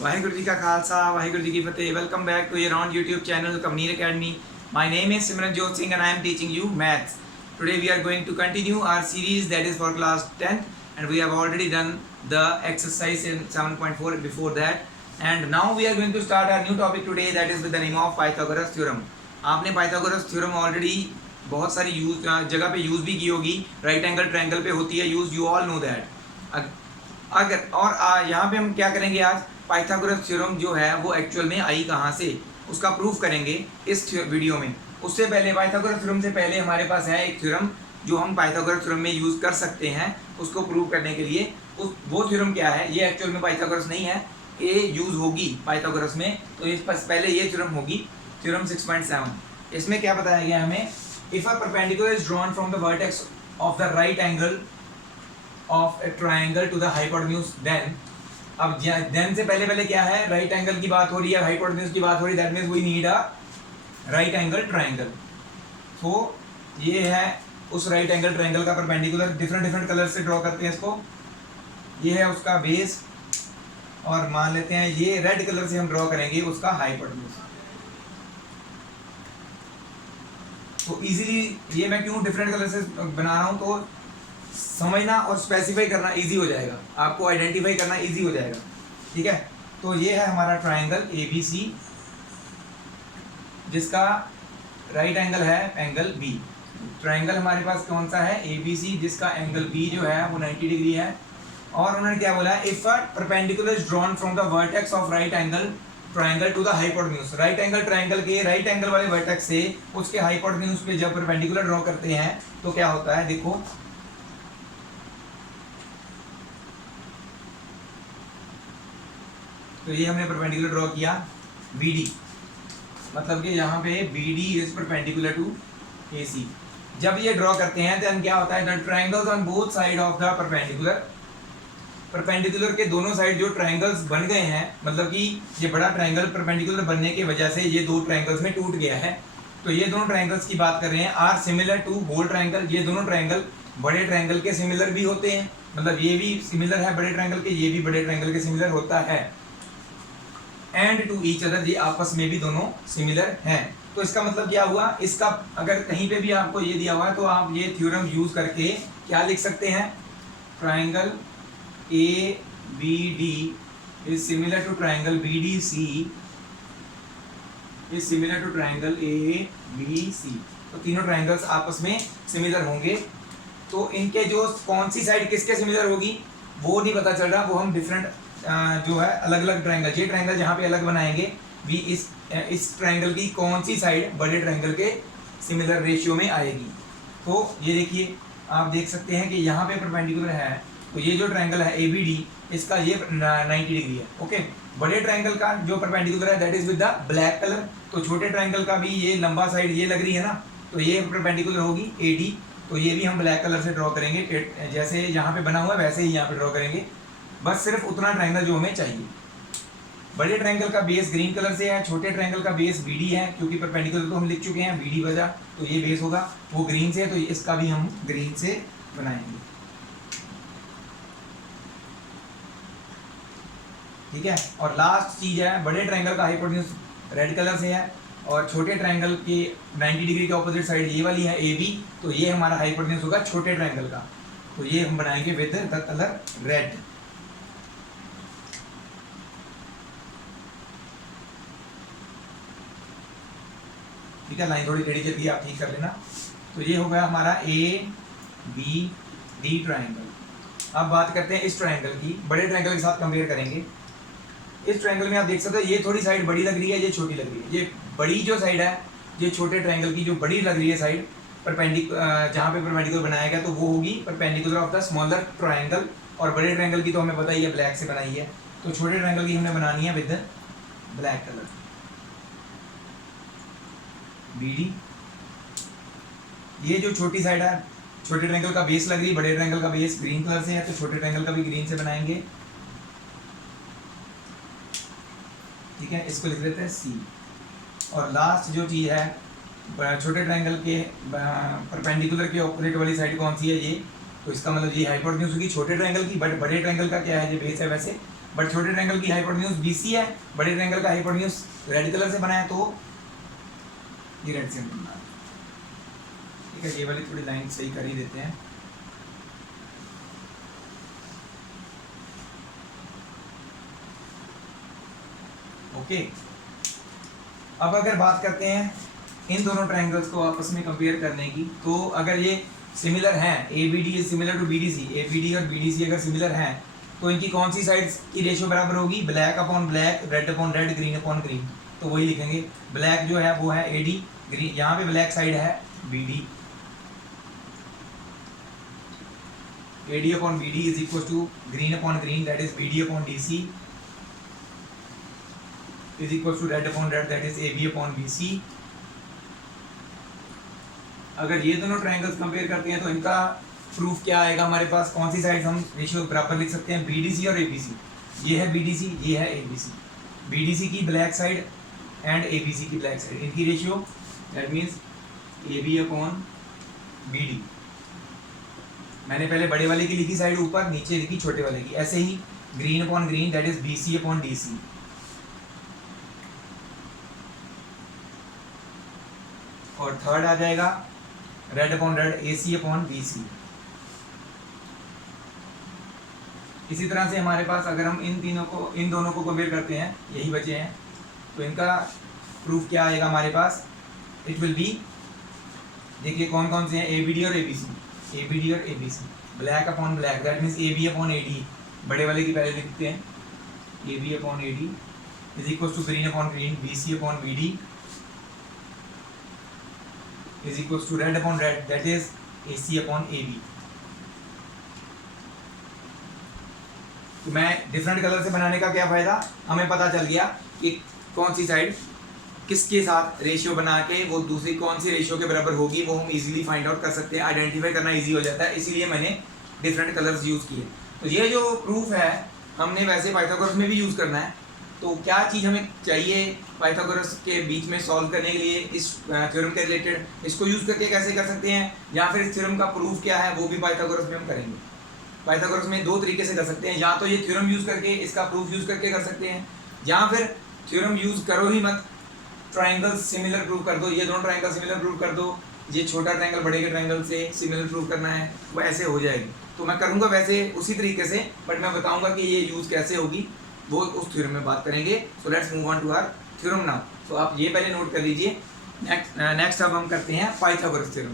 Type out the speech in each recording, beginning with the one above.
वाहिगुरु जी का खालसा वाहिगुरु जी की फतेह। Welcome back to your own YouTube channel Kamneer Academy. My name is Simranjot Singh and I am teaching you maths. Today we are going to continue our series that is for class 10th and we have already done the exercise in 7.4 before that, and now we are going to start our new topic today that is with the name of Pythagoras theorem. आपने Pythagoras theorem already बहुत सारी जगह पे use भी की होगी। Right angle triangle पे होती है use, you all know that. अगर और यहाँ पे हम क्या करेंगे आज, पाइथागोरस थ्योरम जो है वो एक्चुअल में आई कहाँ से उसका प्रूफ करेंगे इस वीडियो में। उससे पहले पाइथागोरस थ्योरम से पहले हमारे पास है एक थ्योरम जो हम पाइथागोरस थ्योरम में यूज कर सकते हैं उसको प्रूव करने के लिए। वो थ्योरम क्या है, ये एक्चुअल में पाइथागोरस नहीं है, ये यूज होगी पाइथागोरस में। तो इस पहले ये थ्योरम होगी, थ्योरम 6.7। इसमें क्या बताया गया हमें, if a perpendicular is drawn from the vertex of the right angle of a triangle to the hypotenuse then. अब देन से पहले क्या है, राइट एंगल की बात हो रही है, हाइपोटेन्यूज की बात हो रही है, that means we need a right angle triangle. तो ये है उस राइट एंगल ट्राइंगल का परपेंडिकुलर, डिफरेंट कलर से ड्रॉ करते हैं इसको। ये है उसका बेस और मान लेते हैं ये रेड कलर से हम ड्रॉ करेंगे उसका हाइपोटेन्यूज। तो इजीली ये मैं क्यों डिफरेंट कलर से बना रहा हूं, तो समझना और स्पेसिफाई करना इजी हो जाएगा, आपको आइडेंटिफाई करना इजी हो जाएगा। ठीक है, तो ये है हमारा ट्राइंगल ABC जिसका राइट एंगल है एंगल B। ट्राइंगल हमारे पास कौन सा है, ABC, जिसका एंगल B जो है वो 90 डिग्री है। और उन्होंने क्या बोला, if a perpendicular is drawn from the vertex of right angle triangle to the hypotenuse. Right angle triangle के राइट एंगल वाले वर्टेक्स से उसके हाइपोटेन्यूज पे जब परपेंडिकुलर ड्रॉ करते हैं तो क्या होता है, देखो तो ये हमने परपेंडिकुलर ड्रॉ किया BD, मतलब कि यहाँ पे BD is perpendicular to AC। जब ये ड्रॉ करते हैं तो क्या होता है, the triangles on both side of the perpendicular, perpendicular के दोनों साइड जो ट्रायंगल्स बन गए हैं, मतलब कि ये बड़ा ट्रायंगल परपेंडिकुलर बनने की वजह से ये दो ट्रायंगल्स में टूट गया है। तो ये दोनों ट्रायंगल्स की बात कर रहे हैं, are similar to whole triangle. ये दोनों ट्रायंगल बड़े ट्रायंगल के सिमिलर भी होते हैं, मतलब ये भी सिमिलर है बड़े ट्रायंगल के, ये भी बड़े ट्रायंगल के सिमिलर होता है। एंड टू ईच अदर, ये आपस में भी दोनों सिमिलर हैं। तो इसका मतलब क्या हुआ, इसका अगर कहीं पे भी आपको ये दिया हुआ है तो आप ये थ्योरम यूज करके क्या लिख सकते हैं, triangle ABD is similar to triangle BDC is similar to triangle ABC। तो तीनों ट्राइंगल्स आपस में सिमिलर होंगे। तो इनके जो कौन सी साइड किसके सिमिलर होगी वो नहीं पता चल रहा, वो हम डिफरेंट जो है अलग अलग ट्रायंगल, ये ट्रायंगल जहाँ पे अलग बनाएंगे भी इस ट्रायंगल की कौन सी साइड बड़े ट्रायंगल के सिमिलर रेशियो में आएगी। तो ये देखिए, आप देख सकते हैं कि यहाँ पे परपेंडिकुलर है, तो ये जो ट्रायंगल है ABD इसका ये 90 डिग्री है। ओके, बड़े ट्रायंगल का जो परपेंडिकुलर है that is with the black colour. तो छोटे ट्रायंगल का भी ये लंबा साइड ये लग रही है ना, तो ये परपेंडिकुलर होगी AD। तो ये भी हम ब्लैक कलर से ड्रॉ करेंगे, जैसे यहाँ पे बना हुआ है वैसे ही यहाँ पे ड्रॉ करेंगे, बस सिर्फ उतना ट्रायंगल जो हमें चाहिए। बड़े ट्रायंगल का बेस ग्रीन कलर से है, छोटे ट्रायंगल का बेस BD है, क्योंकि परपेंडिकुलर तो हम लिख चुके हैं BD वजह, तो ये बेस होगा वो ग्रीन से है, तो इसका भी हम ग्रीन से बनाएंगे। ठीक है, और लास्ट चीज है, बड़े ट्रायंगल का हाइपोटेन्यूज रेड कलर से है और छोटे ट्रायंगल की 90 डिग्री के ऑपोजिट साइड ये वाली है AB, तो ये हमारा हाइपोटेन्यूज होगा छोटे ट्रायंगल का। तो ये हम बनाएंगे विद द कलर रेड। ठीक है, लाइन थोड़ी टेढ़ी चल गई, आप ठीक कर लेना। तो ये हो गया हमारा ABD ट्रायंगल। अब बात करते हैं इस ट्रायंगल की, बड़े ट्रायंगल के साथ कंपेयर करेंगे। इस ट्रायंगल में आप देख सकते हो ये थोड़ी साइड बड़ी लग रही है, ये छोटी लग रही है। ये बड़ी जो साइड है, ये छोटे ट्रायंगल की जो बड़ी लग रही है साइड परपेंडिकुलर, जहाँ पे परपेंडिकुलर बनाया गया तो वो होगी perpendicular of the smaller triangle. और बड़े ट्रायंगल की तो हमें पता ही है ब्लैक से बनाई है, तो छोटे ट्रायंगल की हमने बनानी है विद ब्लैक कलर BD। ये जो छोटी साइड है, छोटे ट्रायंगल का बेस लग रही है, बड़े ट्रायंगल का बेस ग्रीन कलर से है, तो छोटे ट्रायंगल का भी ग्रीन से बनाएंगे। ठीक है, इसको लिख देते हैं C। और लास्ट जो चीज़ है, छोटे ट्रायंगल के परपेंडिकुलर के ऑपोजिट वाली साइड कौन सी है, ये, तो इसका मतलब ये हाइपोटेन्यूज होगी छोटे ट्रायंगल की, बट बड़े ट्रायंगल का क्या है, ये बेस है वैसे, बट छोटे ट्रायंगल की हाइपोटेन्यूज BC है, बड़े ट्रायंगल का हाइपोटेन्यूज रेड कलर से बना है, तो ये रेड से बनना है। ठीक है, ये वाली थोड़ी लाइन सही कर ही देते हैं। ओके, अब अगर बात करते हैं इन दोनों ट्रायंगल्स को आपस में कंपेयर करने की, तो अगर ये सिमिलर हैं, ABD is similar to BDC, ABD और BDC अगर सिमिलर हैं, तो इनकी कौन सी साइड्स की रेशियो बराबर होगी? Black upon black, red upon red, green upon green. तो वही लिखेंगे, ब्लैक जो है वो है AD, ग्रीन यहाँ पे ब्लैक साइड है BD। AD upon BD is equal to green upon green, that is BD upon DC is equal to red upon red, that is AB upon BC। अगर ये दोनों ट्रायंगल्स कंपेयर करते हैं तो इनका प्रूफ क्या आएगा हमारे पास? कौन सी साइड हम रेशियो बराबर लिख सकते हैं? BDC और ABC। ये है BDC, ये है ABC। BDC की ब्लैक साइड एंड ABC की ब्लैक साइड, इनकी ratio that means AB upon BD। मैंने पहले बड़े वाले की लिखी साइड ऊपर, नीचे लिखी छोटे वाले की। ऐसे ही green upon green, that is BC upon DC। और थर्ड आ जाएगा red upon red, AC upon BC। इसी तरह से हमारे पास अगर हम इन दोनों को कंपेयर करते हैं, यही बचे हैं, तो इनका प्रूफ क्या आएगा हमारे पास? इट विल बी, देखिए कौन कौन से हैं, ABD और ABC, ABD और ABC। Black upon black, that means AB upon AD। बड़े वाले की पहले लिखते हैं, AB upon AD is equal to green upon green, BC upon BD is equals to red upon red, that is AC upon AB। तो मैं different colour से बनाने का क्या फ़ायदा? हमें पता चल गया कि कौन सी साइड किसके साथ रेशियो बना के वो दूसरी कौन सी रेशियो के बराबर होगी, वो हम इजीली फाइंड आउट कर सकते हैं, आइडेंटिफाई करना इजी हो जाता है। इसीलिए मैंने डिफरेंट कलर्स यूज़ किए। तो ये जो प्रूफ है हमने वैसे पाइथागोरस में भी यूज़ करना है। तो क्या चीज़ हमें चाहिए पाइथागोरस के बीच में सॉल्व करने के लिए इस थ्योरम के रिलेटेड? इसको यूज़ करके कैसे कर सकते हैं, या फिर इस थ्योरम का प्रूफ क्या है वो भी पाइथागोरस में हम करेंगे। पाइथागोरस में दो तरीके से कर सकते हैं, या तो ये थ्योरम यूज़ करके इसका प्रूफ यूज़ करके कर सकते हैं, या फिर थ्योरम यूज़ करो ही मत, ट्राइंगल सिमिलर प्रूव कर दो, ये दोनों ट्राइंगल सिमिलर प्रूव कर दो, ये छोटा ट्राइंगल बड़े के ट्राइंगल से सिमिलर प्रूव करना है, वो ऐसे हो जाएगी। तो मैं करूँगा वैसे उसी तरीके से, बट मैं बताऊँगा कि ये यूज़ कैसे होगी, वो उस थ्योरम में बात करेंगे। So let's move on to our theorem now. तो आप ये पहले नोट कर लीजिए। नेक्स्ट अब हम करते हैं Pythagoras theorem.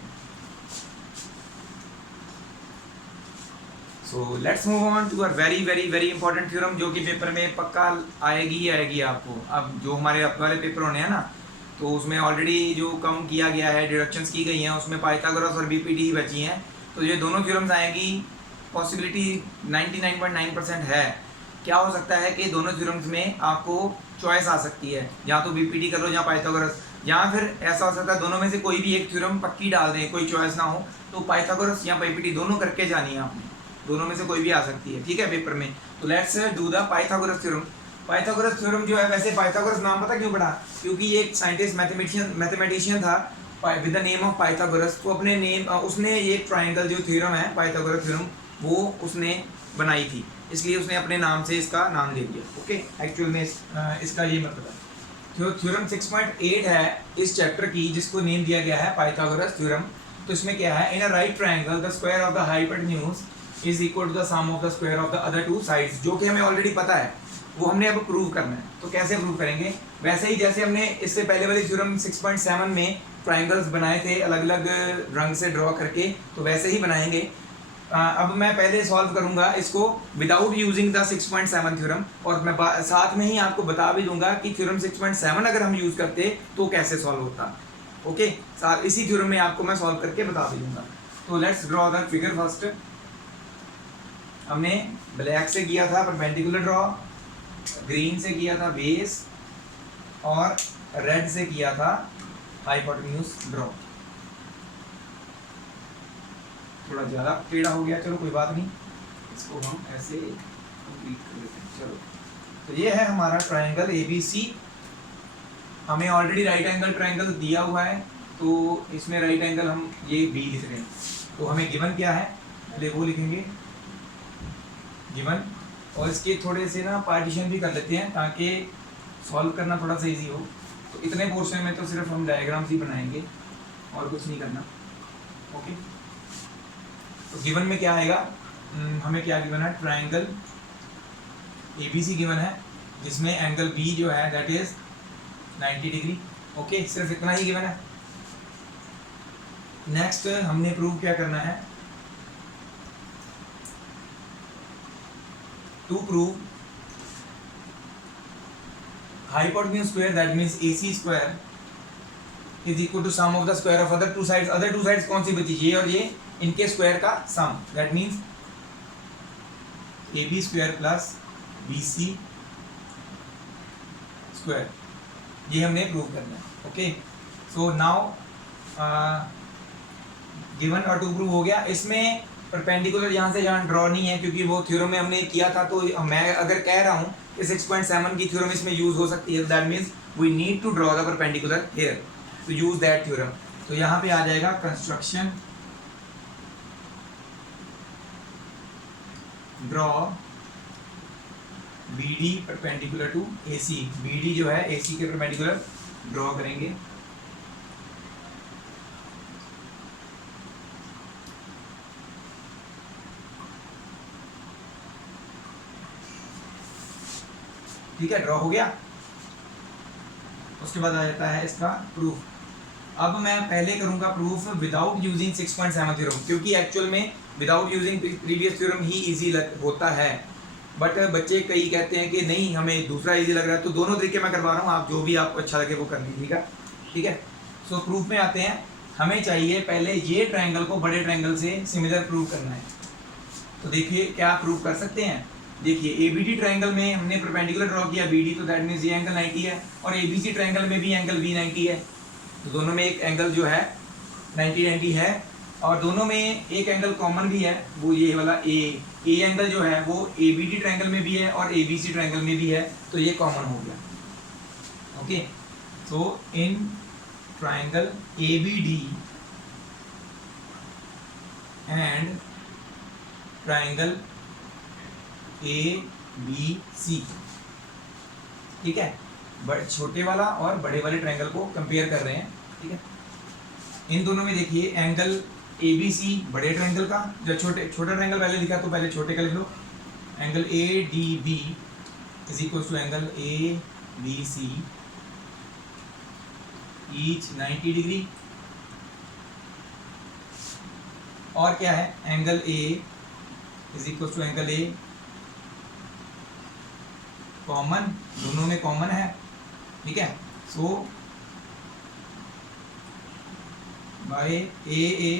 So let's move on to our very very very important theorem, जो कि पेपर में पक्का आएगी ही आएगी आपको। अब जो हमारे अब वाले पेपर होने हैं ना, तो उसमें ऑलरेडी जो कम किया गया है, डिडक्शंस की गई हैं, उसमें पाइथागोरस और BPT ही बची हैं। तो ये दोनों थ्योरम्स आएंगी, पॉसिबिलिटी 99.9% है। क्या हो सकता है कि दोनों थ्योरम्स में आपको चॉइस आ सकती है, या तो BPT कर लो या पाइथागोरस, या फिर ऐसा हो सकता है दोनों में से कोई भी एक थ्योरम पक्की डाल दें, कोई चॉइस ना हो, तो पाइथागोरस या BPT दोनों करके जानी है आपने, दोनों में से कोई भी आ सकती है, ठीक है, पेपर में। तो let's do the Pythagoras theorem. Pythagoras theorem जो है, वैसे पाइथागोरस नाम पता क्यों पड़ा? क्योंकि ये एक साइंटिस्ट मैथमेटिशियन था with the name of Pythagoras. तो अपने नेम उसने ये ट्राइंगल जो थ्योरम है पाइथागोरस थ्योरम, वो उसने बनाई थी, इसलिए उसने अपने नाम से इसका नाम ले लिया। ओके, एक्चुअल में इसका ये मतलब है। जो थ्योरम 6.8 है इस चैप्टर की, जिसको नेम दिया गया है पाइथागोरस थ्योरम। तो इसमें क्या है, in a right triangle the square of the hypotenuse is equal to the sum of the square of the other two sides, जो कि हमें ऑलरेडी पता है, वो हमने अब प्रूव करना है। तो कैसे प्रूव करेंगे? वैसे ही जैसे हमने इससे पहले वाली थ्योरम 6.7 में ट्रायंगल्स बनाए थे अलग अलग रंग से ड्रॉ करके, तो वैसे ही बनाएंगे। अब मैं पहले सॉल्व करूंगा इसको विदाउट यूजिंग द 6.7 थ्योरम, और मैं साथ में ही आपको बता भी दूंगा कि थ्योरम 6.7 अगर हम यूज़ करते तो कैसे सॉल्व होता। ओके, साथ इसी थ्योरम में आपको मैं सॉल्व करके बता भी दूंगा। तो let's draw the figure first. हमने ब्लैक से किया था परपेंडिकुलर ड्रॉ, ग्रीन से किया था बेस, और रेड से किया था हाइपोटेन्यूज ड्रॉ। थोड़ा ज़्यादा टेढ़ा हो गया, चलो कोई बात नहीं, इसको हम ऐसे कंप्लीट कर लेते हैं। चलो, तो ये है हमारा ट्रायंगल ABC। हमें ऑलरेडी राइट एंगल ट्रायंगल दिया हुआ है, तो इसमें राइट एंगल हम ये B लिख रहे हैं। तो हमें गिवन क्या है, पहले वो लिखेंगे, गिवन और इसके थोड़े से ना पार्टीशन भी कर लेते हैं ताकि सॉल्व करना थोड़ा सा ईजी हो। तो इतने पोर्शन में तो सिर्फ हम डायग्राम्स ही बनाएंगे और कुछ नहीं करना। ओके, तो गिवन में क्या आएगा, हमें क्या गिवन है, ट्राइंगल ABC गिवन है जिसमें एंगल B जो है दैट इज 90 डिग्री। ओके, सिर्फ इतना ही गिवन है। नेक्स्ट हमने प्रूव क्या करना है, to prove hypotenuse square that means AC square is equal to sum of the square of other two sides. Other two sides कौन सी बची, ये और ये, इनके स्क्वायर का sum, that means AB square plus BC square, ये हमने प्रूव करना है। ओके, सो नाउ गिवन और टू प्रूव हो गया। इसमें परपेंडिकुलर यहाँ से यहाँ ड्रॉ नहीं है क्योंकि वो थ्योरम में हमने किया था। तो मैं अगर कह रहा हूँ कि 6.7 की थ्योरम इसमें यूज हो सकती है, that means we need to draw the perpendicular here to use that theorem. तो यहाँ पे आ जाएगा construction draw BD perpendicular to AC। BD जो है AC के परपेंडिकुलर ड्रॉ करेंगे। ठीक है, ड्रॉ हो गया। उसके बाद आ जाता है इसका प्रूफ। अब मैं पहले करूंगा प्रूफ विदाउट यूजिंग 6.7 थ्योरम, क्योंकि एक्चुअल में विदाउट यूजिंग प्रीवियस थ्योरम ही इजी होता है। बट बच्चे कई कहते हैं कि नहीं हमें दूसरा इजी लग रहा है, तो दोनों तरीके मैं करवा रहा हूँ, आप जो भी आपको अच्छा लगे वो कर लीजिएगा। ठीक है, सो प्रूफ में आते हैं। हमें चाहिए पहले ये ट्राइंगल को बड़े ट्राइंगल से सिमिलर प्रूव करना है। तो देखिए क्या प्रूव कर सकते हैं। देखिए ABD ट्राइंगल में हमने परपेंडिकुलर ड्रॉ किया BD, तो दैट मीन्स ये एंगल 90 है, और ABC ट्राइंगल में भी एंगल B 90 है। तो दोनों में एक एंगल जो है 90 है, और दोनों में एक एंगल कॉमन भी है, वो ये वाला ए एंगल जो है वो ABD ट्राइंगल में भी है और ABC ट्राइंगल में भी है, तो ये कॉमन हो गया। Okay, so in triangle ABD and triangle ABC, ठीक है, बड़े छोटे वाला और बड़े वाले ट्राइंगल को कंपेयर कर रहे हैं। ठीक है, इन दोनों में देखिए एंगल ABC बड़े ट्राइंगल का, जो छोटा ट्राइंगल पहले लिखा तो पहले छोटे का लिख लो, angle ADB is equal to angle ABC each 90 degree. और क्या है, angle A is equal to angle A common, दोनों में कॉमन है। ठीक है, so by AA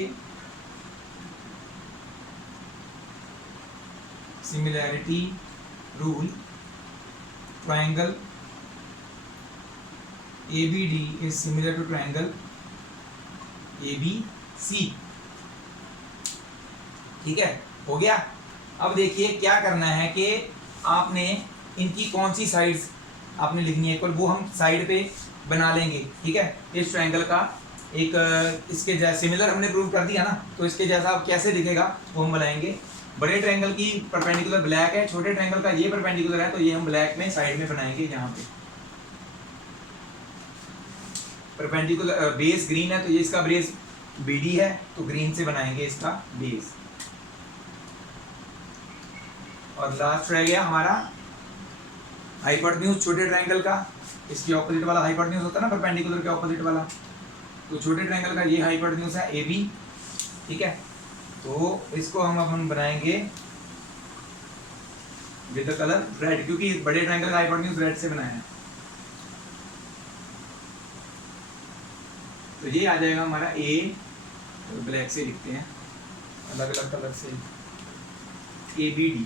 similarity rule triangle ABD is similar to triangle ABC। ठीक है, हो गया। अब देखिए क्या करना है कि आपने इनकी कौन सी साइड्स आपने लिखनी है, वो हम साइड पे बना लेंगे। ठीक है, इस ट्रायंगल का एक इसके जैसा सिमिलर हमने प्रूव कर दिया ना, तो इसके जैसा अब कैसे दिखेगा वो हम बनाएंगे। बड़े ट्रायंगल की परपेंडिकुलर ब्लैक है, छोटे ट्रायंगल का ये परपेंडिकुलर है, तो ये हम ब्लैक में साइड में बनाएंगे। यहाँ पे परपेंडिकुलर बेस ग्रीन है, तो ये इसका बेस BD है, तो ग्रीन से बनाएंगे इसका बेस। और लास्ट रह गया हमारा हाइपोटेन्यूज छोटे ट्रायंगल का, इसके ऑपोजिट वाला हाइपोटेन्यूज होता है ना परपेंडिकुलर के ऑपोजिट वाला, तो छोटे ट्रायंगल का ये हाइपोटेन्यूज है AB। ठीक है, तो इसको हम बनाएंगे विद द कलर रेड, क्योंकि बड़े ट्रायंगल का हाइपोटेन्यूज रेड से बनाया है। तो ये आ जाएगा हमारा A, तो ब्लैक से लिखते हैं अलग अलग कलर से, ABD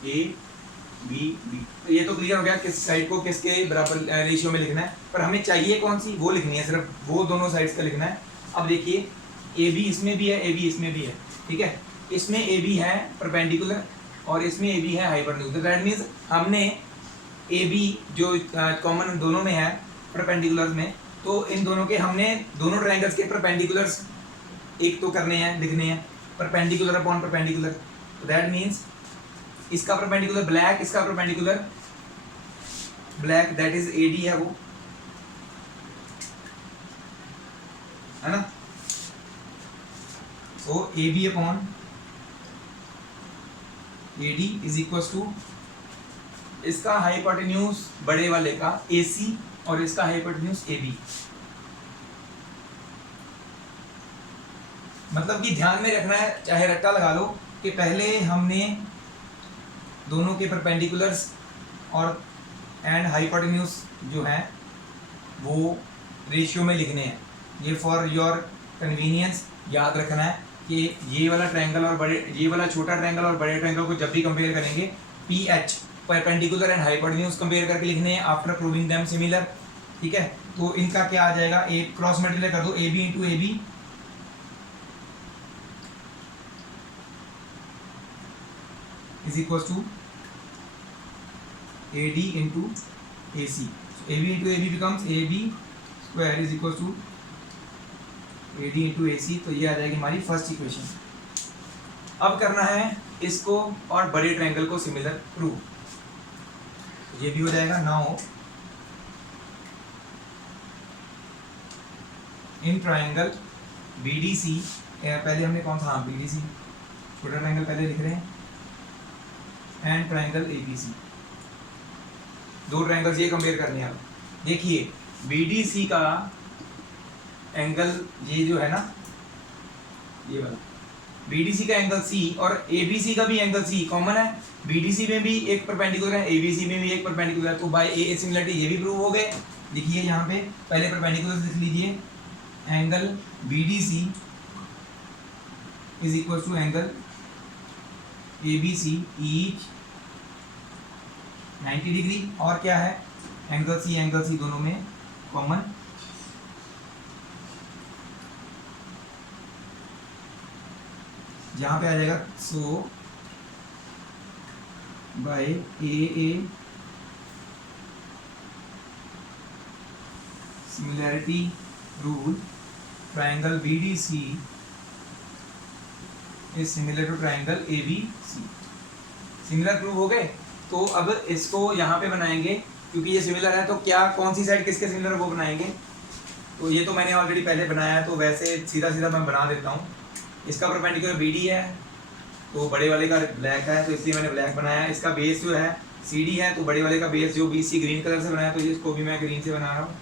ABD। तो ये तो क्लियर हो गया किस साइड को किसके बराबर रेशियो में लिखना है, पर हमें चाहिए कौन सी, वो लिखनी है, सिर्फ वो दोनों साइड्स का लिखना है। अब देखिए AB इसमें भी है, AB इसमें भी है। ठीक है, इसमें AB है परपेंडिकुलर और इसमें AB है हाइपोटेन्यूज, तो दैट मीन्स हमने AB जो कॉमन दोनों में है परपेंडिकुलर में, तो इन दोनों के हमने दोनों ट्रायंगल्स के परपेंडिकुलर्स एक तो करने हैं, लिखने हैं परपेंडिकुलर अपॉन परपेंडिकुलर, तो दैट मीन्स इसका परपेंडिकुलर ब्लैक, इसका perpendicular black, that is AD है वो, है ना। So AB upon AD is equal to इसका हाइपोटेन्यूज बड़े वाले का AC और इसका हाइपोटेन्यूज AB। मतलब कि ध्यान में रखना है, चाहे रट्टा लगा लो कि पहले हमने दोनों के परपेंडिकुलर्स और एंड हाइपोटेन्यूज जो है वो रेशियो में लिखने हैं। ये फॉर योर कन्वीनियंस याद रखना है कि ये वाला ट्रायंगल और ये वाला छोटा ट्रायंगल और बड़े ट्रायंगल को जब भी कंपेयर करेंगे PH perpendicular and hypotenuse compare करके लिखने हैं आफ्टर प्रूविंग देम सिमिलर। ठीक है, तो इनका क्या आ जाएगा, ए क्रॉस मल्टीप्लाई कर दो, AB into AB is equal to AD into AC। AB into AB becomes AB square is equal to AD into AC। तो ये आ जाएगी हमारी फर्स्ट इक्वेशन। अब करना है इसको और बड़े ट्रायंगल को सिमिलर प्रूव, ये भी हो जाएगा। नाउ इन ट्रायंगल BDC, पहले हमने कौन सा, BDC छोटा ट्रायंगल पहले लिख रहे हैं, एंड ट्रायंगल ABC, दो ट्रायंगल्स ये कंपेयर करने हैं। अब देखिए BDC का एंगल ये जो है ना, ये वाला BDC का एंगल C और ABC का भी एंगल C कॉमन है। BDC में भी एक परपेंडिकुलर है, ABC में भी एक परपेंडिकुलर है, तो बाय ए सिमिलरिटी ये भी प्रूव हो गए। देखिए यहाँ पे पहले परपेंडिकुलर लिख लीजिए, angle BDC is equal to angle ABC each 90 degree, और क्या है एंगल C दोनों में कॉमन। यहाँ पे आ जाएगा so by a similarity rule triangle BDC is similar to triangle ABC। Similar prove हो गए। तो अब इसको यहाँ पे बनाएंगे, क्योंकि ये सिमिलर है तो क्या कौन सी साइड किसके सिमिलर है वो बनाएंगे। तो ये तो मैंने ऑलरेडी पहले बनाया है, तो वैसे सीधा सीधा मैं बना देता हूँ। इसका परपेंडिकुलर BD है, तो बड़े वाले का ब्लैक है तो इसलिए मैंने ब्लैक बनाया। इसका बेस जो है CD है, तो बड़े वाले का बेस जो BC ग्रीन कलर से बनाया, तो इसको भी मैं ग्रीन से बना रहा हूँ।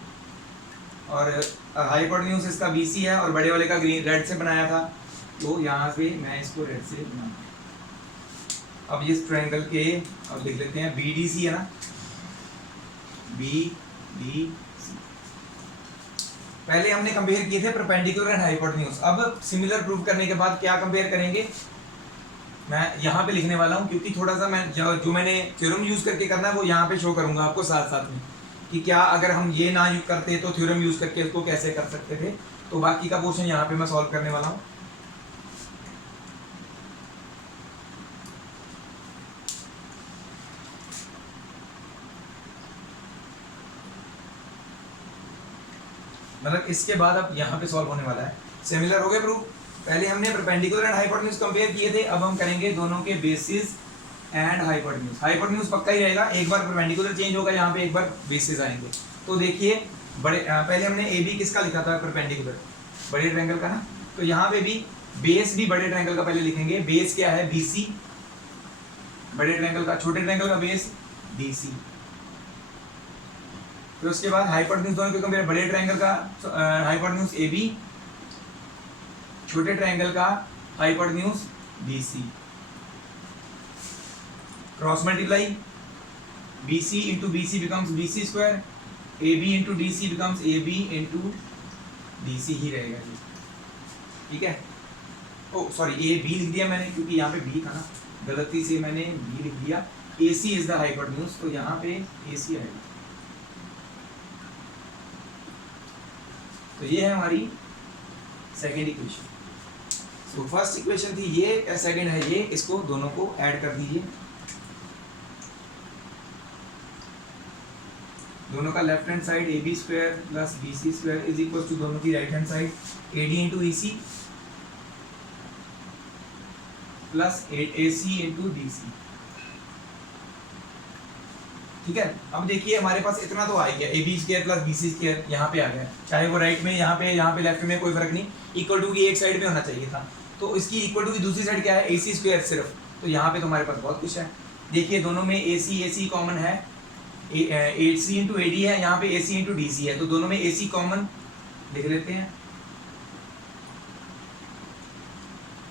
और हाइपोटेन्यूज इसका BC है और बड़े वाले का ग्रीन रेड से बनाया था, तो यहाँ पे मैं इसको रेड से बना। अब इस ट्रायंगल के अब लिख लेते हैं BDC है ना, BDC पहले हमने कंपेयर किए थे परपेंडिकुलर एंड हाइपोटेन्यूज। अब सिमिलर प्रूव करने के बाद क्या कंपेयर करेंगे मैं यहाँ पे लिखने वाला हूँ, क्योंकि थोड़ा सा मैं जो मैंने थ्योरम यूज करके करना है वो यहाँ पे शो करूंगा आपको साथ साथ में, कि क्या अगर हम ये ना यूज करते तो थ्योरम यूज करके इसको कैसे कर सकते थे। तो बाकी का पोर्शन यहाँ पे मैं सॉल्व करने वाला हूँ। मतलब इसके बाद अब यहाँ पे सॉल्व होने वाला है। सिमिलर हो गए प्रूफ। पहले हमने परपेंडिकुलर एंड हाइपोटेन्यूज कंपेयर किए थे, अब हम करेंगे दोनों के बेसिस एंड हाइपोटेन्यूज। हाइपोटेन्यूज पक्का ही रहेगा, एक बार परपेंडिकुलर चेंज होगा, यहाँ पे एक बार बेसिस आएंगे। तो देखिए बड़े पहले हमने AB किसका लिखा था, परपेंडिकुलर बड़े ट्रायंगल का ना, तो यहाँ पे भी बेस भी बड़े ट्रायंगल का पहले लिखेंगे। बेस क्या है BC, बड़े ट्रायंगल का, छोटे ट्रायंगल का बेस BC। फिर उसके बाद हाइपोटेन्यूज दोनों के कंपेयर, बड़े ट्रायंगल का हाइपोटेन्यूज AB, छोटे ट्रायंगल का hypotenuse BC। Cross multiply, BC into BC becomes BC square, AB into DC becomes AB into DC ही रहेगा ये, ठीक है। ओ सॉरी AB लिख दिया मैंने, क्योंकि यहाँ पे B था ना, गलती से मैंने B लिख दिया। AC इज द हाइपोटेन्यूज, तो यहाँ पे AC आएगा। तो ये है हमारी second equation. So first equation थी ये, सेकेंड है ये, इसको दोनों को ऐड कर दीजिए। दोनों का left hand side AB square plus BC square is equal to दोनों की right hand side AD into EC plus AC into DC। ठीक है, अब देखिए हमारे पास इतना तो आ गया, A B square plus B C square यहाँ पे आ गया, चाहे वो राइट में यहाँ पे लेफ्ट में कोई फर्क नहीं, इक्वल टू की एक साइड में होना चाहिए था, तो इसकी इक्वल टू की दूसरी साइड क्या है, ए सी स्क्वायर सिर्फ, तो यहाँ पे तो हमारे पास बहुत कुछ है। देखिए दोनों में ए सी कॉमन है, A C into A D है, यहाँ पे ए सी इंटू डी सी है, तो दोनों में ए सी कॉमन लिख लेते हैं।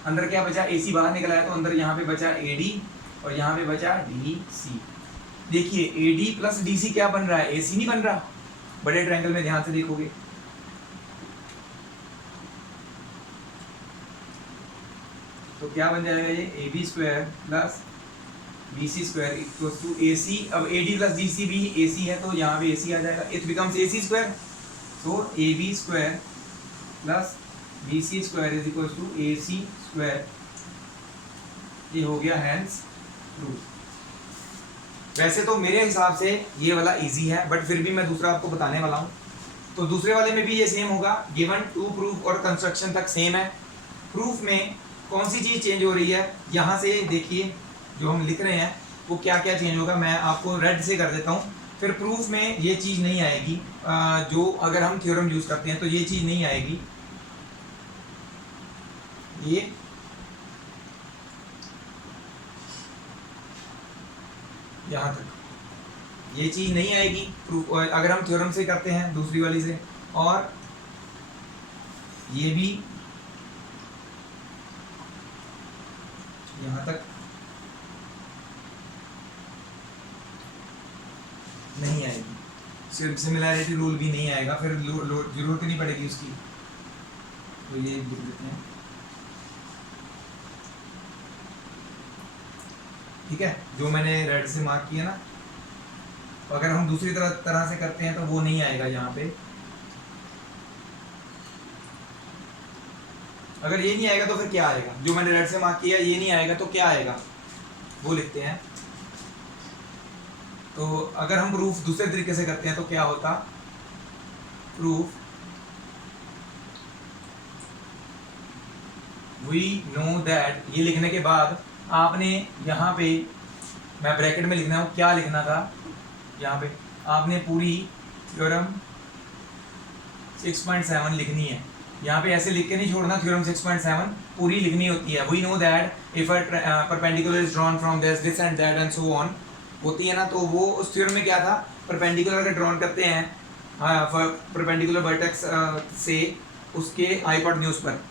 अंदर क्या बचा, ए सी बाहर निकला है, तो अंदर यहाँ पे बचा ए डी और यहाँ पे बचा डी सी। देखिए A D plus D C क्या बन रहा है, ए सी नहीं बन रहा, बड़े ट्रायंगल में ध्यान से देखोगे, तो क्या बन जाएगा ये, A B square plus B C square equals to A C. अब A D plus D C भी ए सी है, तो यहाँ पे ए सी आ जाएगा, it becomes A C square, तो A B square plus B C square is equals to A C square. ये हो गया हैंस प्रूफ। वैसे तो मेरे हिसाब से ये वाला इजी है, बट फिर भी मैं दूसरा आपको बताने वाला हूँ। तो दूसरे वाले में भी ये सेम होगा, गिवन टू प्रूफ और कंस्ट्रक्शन तक सेम है। प्रूफ में कौन सी चीज़ चेंज हो रही है, यहाँ से देखिए जो हम लिख रहे हैं वो क्या क्या चेंज होगा, मैं आपको रेड से कर देता हूँ। फिर प्रूफ में ये चीज़ नहीं आएगी, जो अगर हम थ्योरम यूज़ करते हैं तो ये चीज़ नहीं आएगी, ये यहाँ तक ये चीज़ नहीं आएगी प्रूफ अगर हम थ्योरम से करते हैं दूसरी वाली से, और ये भी यहाँ तक नहीं आएगी, सिमिलैरिटी रूल भी नहीं आएगा, फिर जरूरत ही नहीं पड़ेगी उसकी, तो ये लिख देते हैं। ठीक है, जो मैंने रेड से मार्क किया ना, तो अगर हम दूसरी तरह से करते हैं तो वो नहीं आएगा यहाँ पे। अगर ये नहीं आएगा तो फिर क्या आएगा, जो मैंने रेड से मार्क किया ये नहीं आएगा तो क्या आएगा वो लिखते हैं। तो अगर हम प्रूफ दूसरे तरीके से करते हैं तो क्या होता, प्रूफ वी नो दैट, ये लिखने के बाद आपने यहाँ पे, मैं ब्रैकेट में लिखना हूँ, क्या लिखना था यहाँ पे, आपने पूरी थ्योरम 6.7 लिखनी है। यहाँ पे ऐसे लिख के नहीं छोड़ना, थ्योरम 6.7 पूरी लिखनी होती है। We know that if a perpendicular is drawn from this end that end so on, होती है ना, तो वो उस थ्योरम में क्या था, परपेंडिकुलर अगर ड्रॉन करते हैं परपेंडिकुलर वर्टेक्स से उसके हाइपोटेन्यूज पर,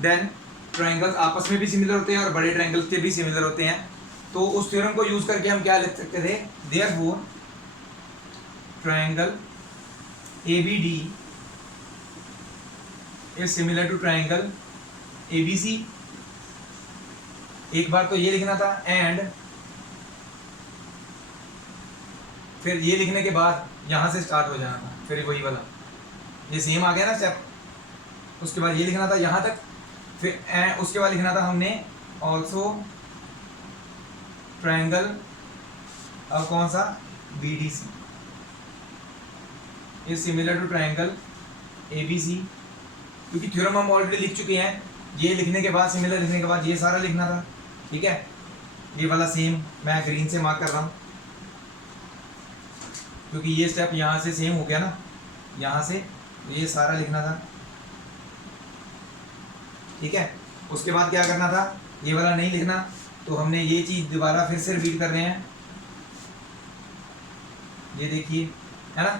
देन ट्रायंगल्स आपस में भी सिमिलर होते हैं और बड़े ट्रायंगल्स के भी सिमिलर होते हैं। तो उस थ्योरम को यूज करके हम क्या लिख सकते थे, therefore triangle ABD is similar to triangle ABC। एक बार तो ये लिखना था, एंड फिर ये लिखने के बाद यहाँ से स्टार्ट हो जाना था, फिर वही वाला ये सेम आ गया ना स्टेप। उसके बाद ये लिखना था यहाँ तक, फिर उसके बाद लिखना था हमने ऑल्सो ट्रायंगल, अब कौन सा, BDC is similar to triangle ABC, क्योंकि थ्योरम हम ऑलरेडी लिख चुके हैं। ये लिखने के बाद, सिमिलर लिखने के बाद ये सारा लिखना था, ठीक है। ये वाला सेम मैं ग्रीन से मार्क कर रहा हूँ, क्योंकि ये स्टेप यहाँ से सेम हो गया ना, यहाँ से, तो ये सारा लिखना था, ठीक है। उसके बाद क्या करना था, ये वाला नहीं लिखना, तो हमने ये चीज़ दोबारा फिर से रिपीट कर रहे हैं, ये देखिए, है ना।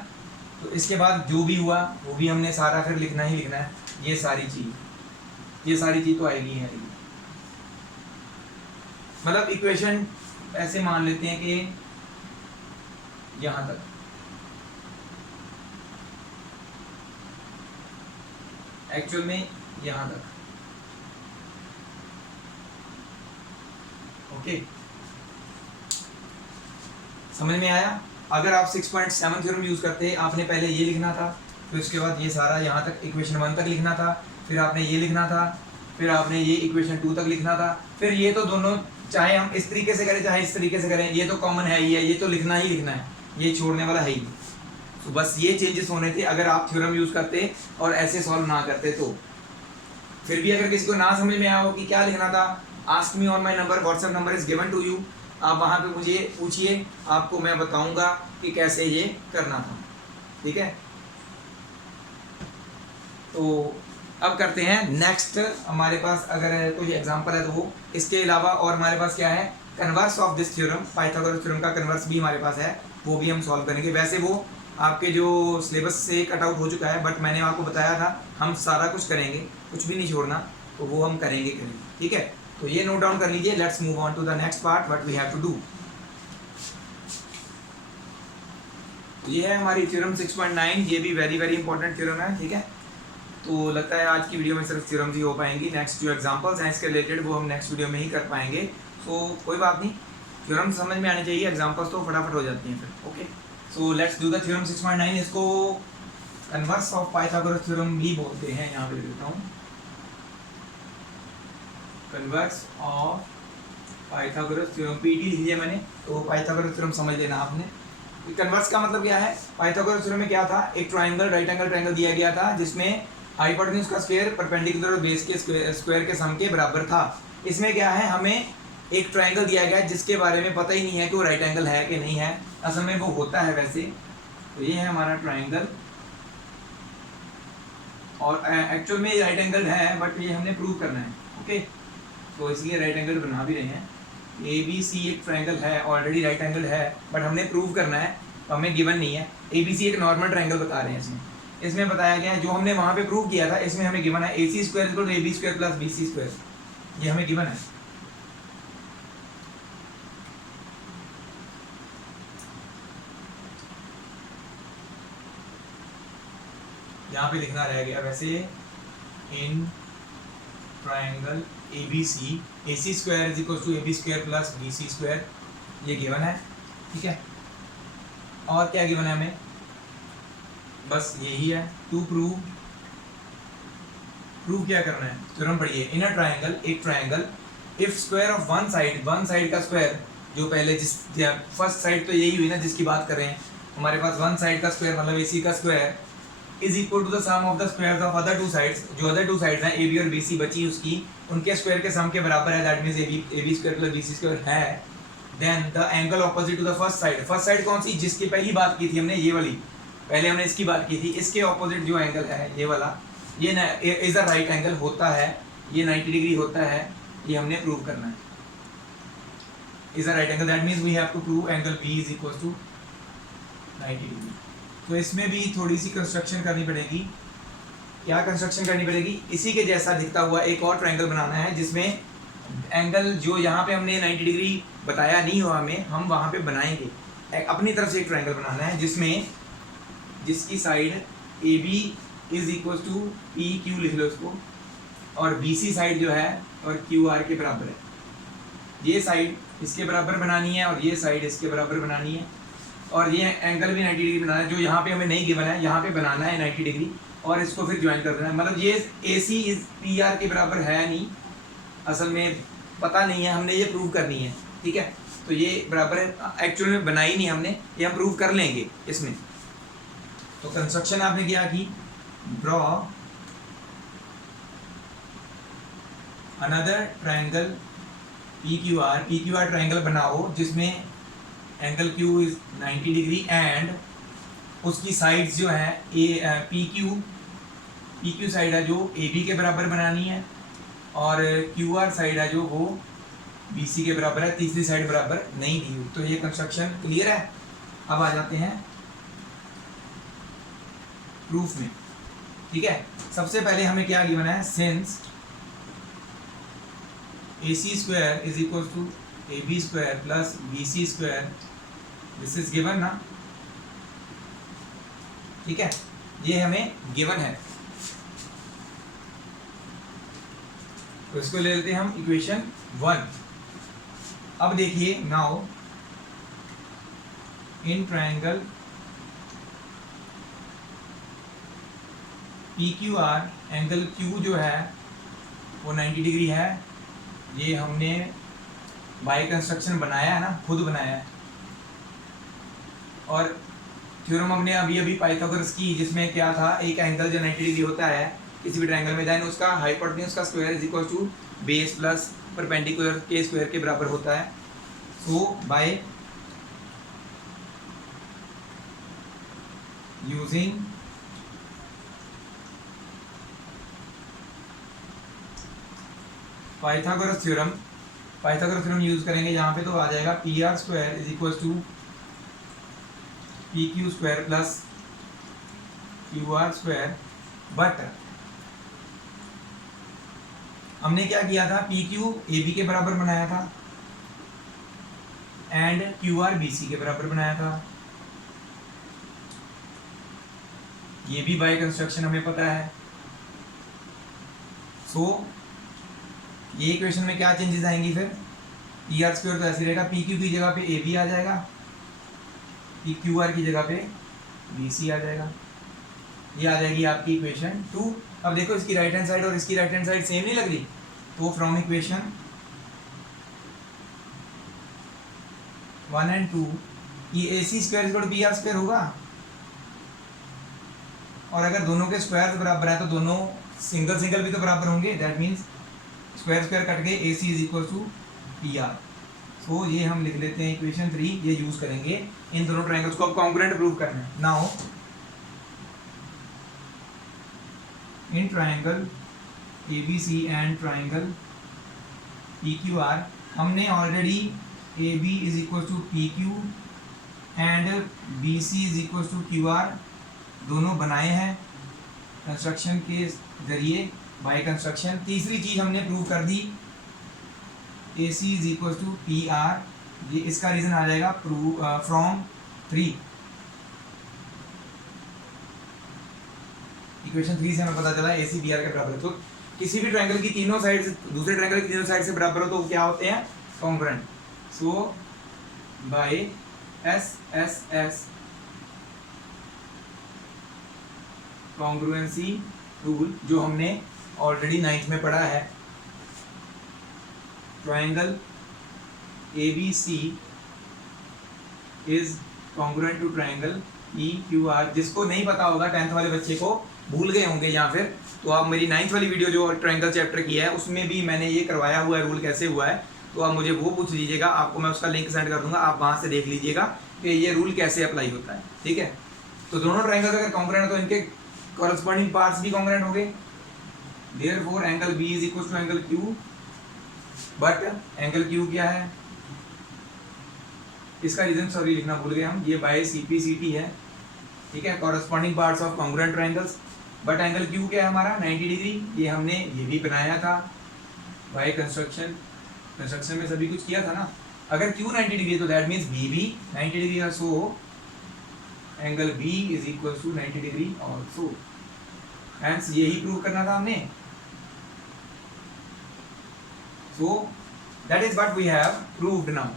तो इसके बाद जो भी हुआ वो भी हमने सारा फिर लिखना ही लिखना है, ये सारी चीज़ तो आएगी है। मतलब इक्वेशन ऐसे मान लेते हैं कि यहाँ तक, एक्चुअल में यहाँ तक, ओके, समझ में आया। अगर आप 6.7 थ्योरम यूज करते, आपने पहले ये लिखना था, फिर उसके बाद ये सारा यहाँ तक इक्वेशन 1 तक लिखना था, फिर आपने ये लिखना था, फिर आपने ये इक्वेशन 2 तक लिखना था, फिर ये तो दोनों, चाहे हम इस तरीके से करें चाहे इस तरीके से करें, ये तो कॉमन है ही है, ये तो लिखना ही लिखना है, ये छोड़ने वाला है ही। तो बस ये चेंजेस होने थे अगर आप थ्योरम यूज करते और ऐसे सॉल्व ना करते। तो फिर भी अगर किसी को ना समझ में आया हो कि क्या लिखना था, ask me on my number, WhatsApp number is given to you. आप वहाँ पे मुझे पूछिए, आपको मैं बताऊंगा कि कैसे ये करना था। ठीक है, तो अब करते हैं नेक्स्ट। हमारे पास अगर कोई एग्जांपल है तो वो, इसके अलावा और हमारे पास क्या है, converse of this theorem, Pythagoras theorem का कन्वर्स भी हमारे पास है, वो भी हम सॉल्व करेंगे। वैसे वो आपके जो सिलेबस से कट आउट हो चुका है, बट मैंने आपको बताया था हम सारा कुछ करेंगे, कुछ भी नहीं छोड़ना, तो वो हम करेंगे। ठीक है, तो ये नोट डाउन कर लीजिए। Let's move on to the next part, what we have to do. ये है हमारी थ्योरम 6.9, ये भी वेरी वेरी इंपॉर्टेंट थ्योरम है। ठीक है, तो लगता है आज की वीडियो में सिर्फ थ्योरम्स ही हो पाएंगी, नेक्स्ट जो एग्जांपल्स हैं इसके रिलेटेड वो हम नेक्स्ट वीडियो में ही कर पाएंगे। तो कोई बात नहीं, थ्योरम समझ में आने चाहिए, एग्जांपल्स तो फटाफट हो जाती हैं फिर। Okay, so let's do the theorem 6.9। इसको कन्वर्स ऑफ पाइथागोरस थ्योरम भी बोलते हैं, यहाँ पे लिख देता हूँ, converse of Pythagoras theorem, PT लिख दिया मैंने, तो पाइथागोरस थ्योरम समझ लेना आपने। कन्वर्स का मतलब क्या है, पाइथागोरस थ्योरम में क्या था, एक ट्राइंगल, राइट एंगल ट्राइंगल दिया गया था जिसमें हाइपोटेन्यूज का स्क्वायर परपेंडिकुलर और बेस के स्क्वायर के सम के बराबर था। इसमें क्या है, हमें एक ट्राइंगल दिया गया है जिसके बारे में पता ही नहीं है कि वो राइट एंगल है कि नहीं है, असल में वो होता है वैसे। तो ये है हमारा ट्राइंगल, और एक्चुअल में राइट एंगल है, बट ये हमने प्रूव करना है। ओके, तो इसलिए राइट एंगल बना भी रहे हैं। ए बी सी एक ट्राइंगल है, ऑलरेडी राइट एंगल है, बट हमने प्रूव करना है, तो हमें गिवन नहीं है। ए बी सी एक नॉर्मल ट्राइंगल बता रहे हैं इसमें बताया गया है, जो हमने वहाँ पे प्रूव किया था, इसमें हमें गिवन है A C square equal to A B square plus B C square, ये हमें गिवन है। यहाँ पे लिखना रह गया वैसे, in triangle A B C, A C square is equal to A B square plus B C square, ये गिवन है। ठीक है, और क्या गिवन है हमें, बस यही है। टू प्रूव क्या करना है, थ्योरम पढ़िए। इन अ ट्राइंगल, एक triangle, if square of one side का स्क्वायर, जो पहले जिस फर्स्ट साइड तो यही हुई ना जिसकी बात कर रहे हैं, हमारे पास वन साइड का स्क्वायर मतलब एसी का square is equal to the sum of the squares of other two sides, जो अदर टू साइड्स हैं ए बी और बी सी बची उसकी, उनके स्क्वायर के सम के बराबर है, that means A B square plus B C square है। Then the angle opposite to the first side कौन सी, जिसकी पहली बात की थी हमने, ये वाली, पहले हमने इसकी बात की थी, इसके ऑपोजिट जो एंगल है ये वाला, ये इज अ राइट एंगल होता है, ये 90 डिग्री होता है, ये हमने प्रूव करना है, is a right angle, that means we have to prove angle B is equal to 90 degree. तो इसमें भी थोड़ी सी कंस्ट्रक्शन करनी पड़ेगी। क्या कंस्ट्रक्शन करनी पड़ेगी, इसी के जैसा दिखता हुआ एक और ट्राइंगल बनाना है जिसमें एंगल जो यहाँ पे हमने 90 डिग्री बताया नहीं हुआ हमें, हम वहाँ पे बनाएंगे अपनी तरफ से एक ट्राइंगल बनाना है जिसकी side A B is equal to P Q लिख लो उसको, और बी सी साइड जो है और क्यू आर के बराबर है। ये साइड इसके बराबर बनानी है और ये साइड इसके बराबर बनानी है, और ये एंगल भी 90 डिग्री बनाना है, जो यहाँ पे हमें नहीं गिवन है, यहाँ पे बनाना है 90 डिग्री, और इसको फिर ज्वाइन कर देना है। मतलब ये A C is P R के बराबर है नहीं, असल में पता नहीं है, हमने ये प्रूव करनी है। ठीक है, तो ये बराबर है, एक्चुअल में बनाई नहीं हमने, ये हम प्रूव कर लेंगे इसमें। तो कंस्ट्रक्शन आपने किया कि draw another triangle P Q R triangle बनाओ जिसमें angle Q is 90 degree and उसकी साइड्स जो है पी क्यू साइड है जो ए बी के बराबर बनानी है, और क्यू आर साइड है जो वो बी सी के बराबर है, तीसरी साइड बराबर नहीं दी हुई। तो ये कंस्ट्रक्शन क्लियर है। अब आ जाते हैं प्रूफ में। ठीक है, सबसे पहले हमें क्या गिवन है, since A C square is equal to A B square plus B C square, this is given ना। ठीक है, ये हमें गिवन है, तो इसको ले लेते हैं हम इक्वेशन 1। अब देखिए, now in triangle P Q are, angle Q जो है वो 90 डिग्री है, ये हमने बाय कंस्ट्रक्शन बनाया है ना, खुद बनाया है, और थ्योरम हमने अभी पाइथागोरस की, जिसमें क्या था, एक एंगल जो 90 डिग्री होता है किसी भी ट्रायंगल में, देन उसका हाइपोटेन्यूज का square is equal to base plus perpendicular के स्क्वायर के बराबर होता है। So by using Pythagoras theorem use करेंगे यहाँ पे, तो आ जाएगा P R square is equal to P Q square plus Q R square. But हमने क्या किया था, पी क्यू ए बी के बराबर बनाया था and Q R B C के बराबर बनाया था। ये भी बाय कंस्ट्रक्शन हमें पता है। सो ये इक्वेशन में क्या चेंजेस आएंगी फिर, पी आर स्क्वायर तो ऐसे रहेगा, पी क्यू की जगह पे ए बी आ जाएगा, पी क्यू आर की जगह पे बी सी आ जाएगा। ये आ जाएगी आपकी इक्वेशन 2। अब देखो इसकी राइट हैंड साइड और इसकी राइट हैंड साइड सेम नहीं लग रही, तो फ्रॉम इक्वेशन 1 एंड 2 ये A C square equal to B R square होगा। और अगर दोनों के स्क्वायर बराबर है तो दोनों सिंगल भी तो बराबर होंगे। दैट मीन्स स्क्वायर कट गए, A C is equal to P R. So ये हम लिख लेते हैं इक्वेशन 3, ये यूज करेंगे इन दोनों ट्रायंगल्स को। अब कॉन्ग्रुएंट प्रूव करना है। Now in triangle A B C and triangle P Q R हमने already A B is equal to P Q and B C is equal to Q R दोनों बनाए हैं कंस्ट्रक्शन के जरिए, बाय कंस्ट्रक्शन। तीसरी चीज हमने प्रूव कर दी, A C is equal to P R. ये इसका रीजन आ जाएगा फ्रॉम 3। इक्वेशन 3 से हमें पता चला ए सी बी आर के बराबर है। तो किसी भी ट्रायंगल की तीनों साइड से दूसरे ट्रायंगल की तीनों साइड से बराबर हो तो क्या होते हैं, congruent. So by S S S congruency rule जो हमने ऑलरेडी 9th में पढ़ा है, triangle A B C is congruent to triangle E Q R. जिसको नहीं पता होगा 10th वाले बच्चे को, भूल गए होंगे या फिर, तो आप मेरी 9th वाली वीडियो जो ट्रायंगल चैप्टर की है उसमें भी मैंने ये करवाया हुआ है, रूल कैसे हुआ है। तो आप मुझे वो पूछ लीजिएगा, आपको मैं उसका लिंक सेंड कर दूंगा, आप वहाँ से देख लीजिएगा कि ये रूल कैसे अप्लाई होता है। ठीक है, तो दोनों ट्रायंगल अगर कॉन्ग्रुएंट है तो इनके कॉरेस्पॉन्डिंग पार्ट्स भी कॉन्ग्रुएंट हो गए। Therefore angle B is equal to angle Q. But angle Q क्या है, इसका रीजन सॉरी लिखना भूल गए हम, ये बाय सी पी सी टी है। ठीक है, corresponding parts of congruent triangles. But angle Q क्या है हमारा 90 डिग्री। ये हमने ये भी बनाया था बाय कंस्ट्रक्शन में सभी कुछ किया था ना। अगर क्यू 90 डिग्री तो दैट मीन्स बी भी 90 डिग्री है। So angle B is equal to 90 degree also. Hence यही प्रूव करना था हमने। So that is what we have proved now.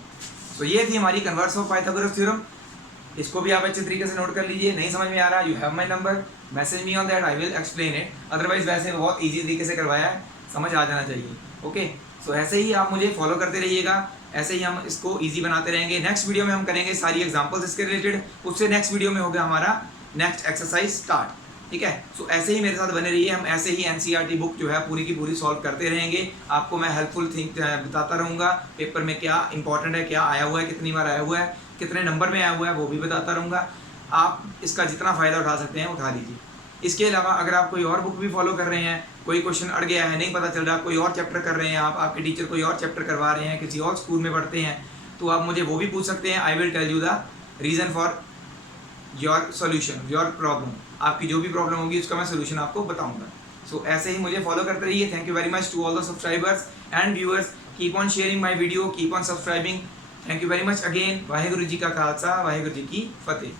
So ये थी हमारी कन्वर्स ऑफ पाइथागोरस थ्योरम। इसको भी आप अच्छे तरीके से नोट कर लीजिए। नहीं समझ में आ रहा, you have my number, message me on that, I will explain it. Otherwise वैसे बहुत इजी तरीके से करवाया है, समझ आ जाना चाहिए। ओके, सो ऐसे ही आप मुझे फॉलो करते रहिएगा, ऐसे ही हम इसको इजी बनाते रहेंगे। नेक्स्ट वीडियो में हम करेंगे सारी एग्जांपल्स इसके रिलेटेड, उससे नेक्स्ट वीडियो में होगा हमारा नेक्स्ट एक्सरसाइज स्टार्ट। ठीक है, सो ऐसे ही मेरे साथ बने रहिए, हम ऐसे ही एनसीईआरटी बुक जो है पूरी की पूरी सॉल्व करते रहेंगे। आपको मैं हेल्पफुल थिंक बताता रहूँगा, पेपर में क्या इंपॉर्टेंट है, क्या आया हुआ है, कितनी बार आया हुआ है, कितने नंबर में आया हुआ है, वो भी बताता रहूँगा। आप इसका जितना फ़ायदा उठा सकते हैं उठा लीजिए। इसके अलावा अगर आप कोई और बुक भी फॉलो कर रहे हैं, कोई क्वेश्चन अड़ गया है, नहीं पता चल रहा, कोई और चैप्टर कर रहे हैं आप, आपके टीचर कोई और चैप्टर करवा रहे हैं, किसी और स्कूल में पढ़ते हैं, तो आप मुझे वो भी पूछ सकते हैं। I will tell you the reason for your solution, your problem. आपकी जो भी प्रॉब्लम होगी उसका मैं सोल्यूशन आपको बताऊंगा। सो ऐसे ही मुझे फॉलो करते रहिए। Thank you very much to all the subscribers and viewers. Keep on sharing my video, keep on subscribing. Thank you very much again. Waheguru ji का खालसा, वाहेगुरु जी की फतेह।